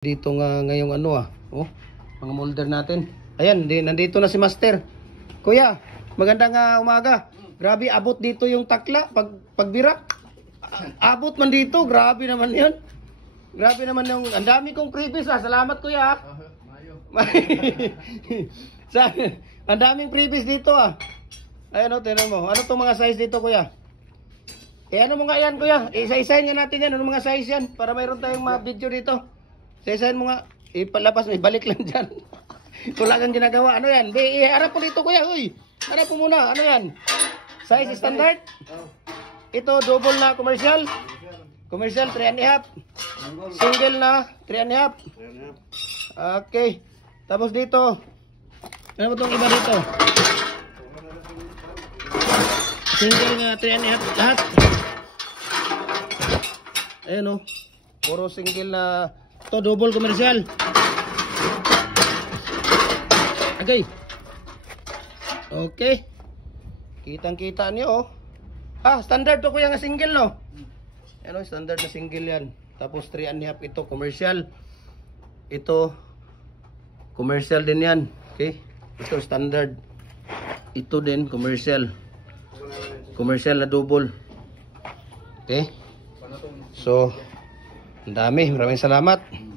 Dito nga ngayong oh, mga molder natin. Ayan, nandito na si Master. Kuya, magandang umaga. Grabe, abot dito yung takla pagbira. Abot man dito, grabe naman 'yon. Grabe naman yung ang dami kong previous. Salamat kuya. Ang daming previous dito Ayan tingnan mo. Ano tong mga size dito kuya? Ano mo nga yan kuya? Isa-isahin nga natin yan. Ano mga size yan? Para mayroon tayong mga video dito. Isa-isahin mo nga. Ipalabas mo. Ibalik lang dyan. Wala kang ginagawa. Ano yan? Iharap ko dito kuya. Uy. Harap mo muna. Ano yan? Size standard? Ito double na commercial. Commercial 3.5. Single na 3.5. Okay. Tapos dito. Ano ba itong iba dito? Single nga 3.5 lahat. Ayan puro single na to double commercial. Okay. Okay. Kitang-kita niyo standard to kuya nga single no. Ayan standard na single yan. Tapos 3.5 ito commercial. Ito commercial din yan. Okay? Ito standard. Ito din commercial. Commercial na double. Okay? So, ang dami. Maraming salamat.